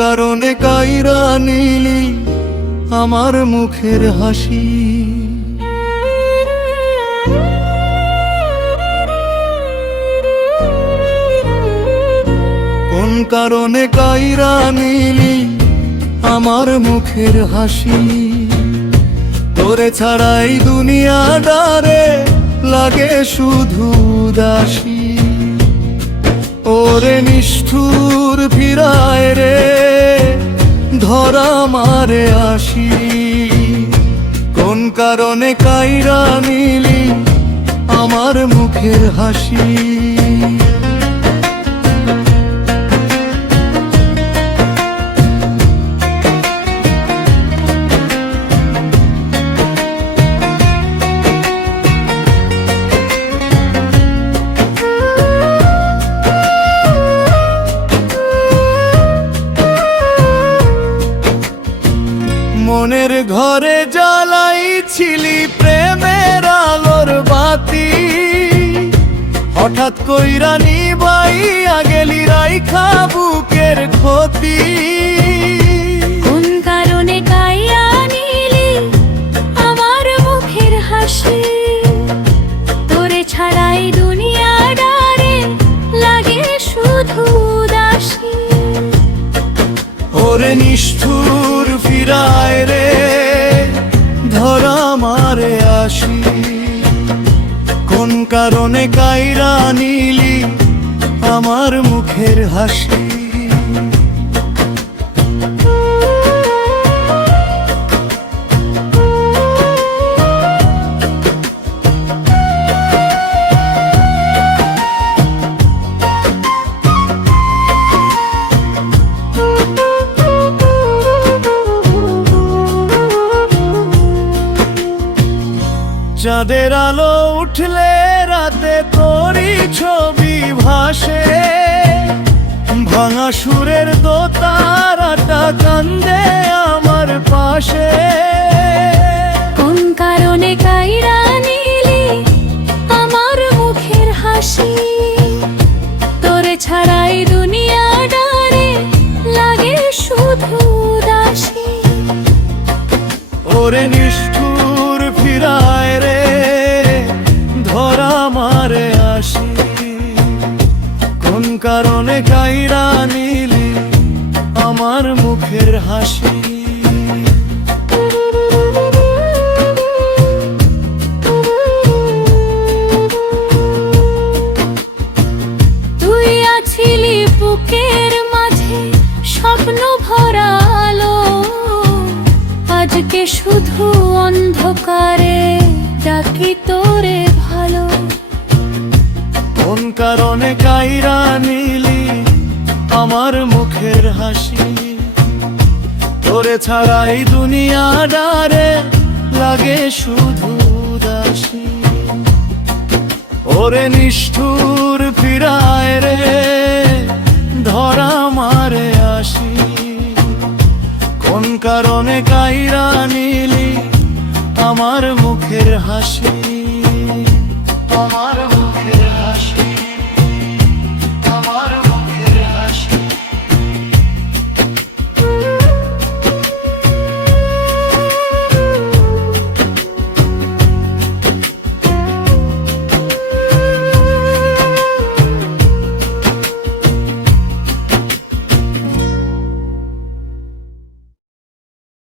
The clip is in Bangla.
কারণে কাইরা নিলি আমার মুখের হাসি? কোন কারণে কাইরা নিলি আমার মুখের হাসি? তোরে ছাড়াই দুনিয়াটারে লাগে শুধু উদাসী। ওরে নিষ্ঠুর ফিরায় রে ধরা মারে আসি। কোন কারণে কাইরা নিলি আমার মুখের হাসি? মনের ঘরে জ্বালাইছিলি প্রেমের আলোর বাতি, হঠাৎ কইরা নিবাইয়া গেলি রাইখা বুকের ক্ষতি। কোন কারণে কাইরা নিলি আমার মুখের হাসি? তোরে ছাড়াই দুনিয়াটারে লাগে শুধু উদাসী। ওরে নিষ্ঠুর ফিরায় রে ধরা মারে আসি। কোন কারণে কাইরা নিলি আমার মুখের হাসি? চাঁদের আলো উঠলে রাতে তোরই ছবি ভাসে, ভাঙা সুরের দোতারাটা কান্দে আমার পাশে। কোন কারণে কাইরা নিলি আমার মুখের হাসি? তোরে ছাড়াই দুনিয়াটারে লাগে শুধু উদাসী। ওরে নিষ্ঠুর ফিরায় রে ধরা মারে আসি। কোন কারণে কাইরা নিলি আমার মুখের হাসি? তুই আছিলি বুকের মাঝে স্বপ্ন ভরা আলো, আজকে শুধু অন্ধকারে ডাকি তোরে ভালো। কোন কারণে কাইরা নিলি আমার মুখের হাসি? তোরে ছাড়াই দুনিয়াটারে লাগে শুধু উদাসী। ওরে নিষ্ঠুর ফিরায় রে ধরা মারে আসি। কোন কারণে কাইরা নিলি আমার মুখের হাসি? আমার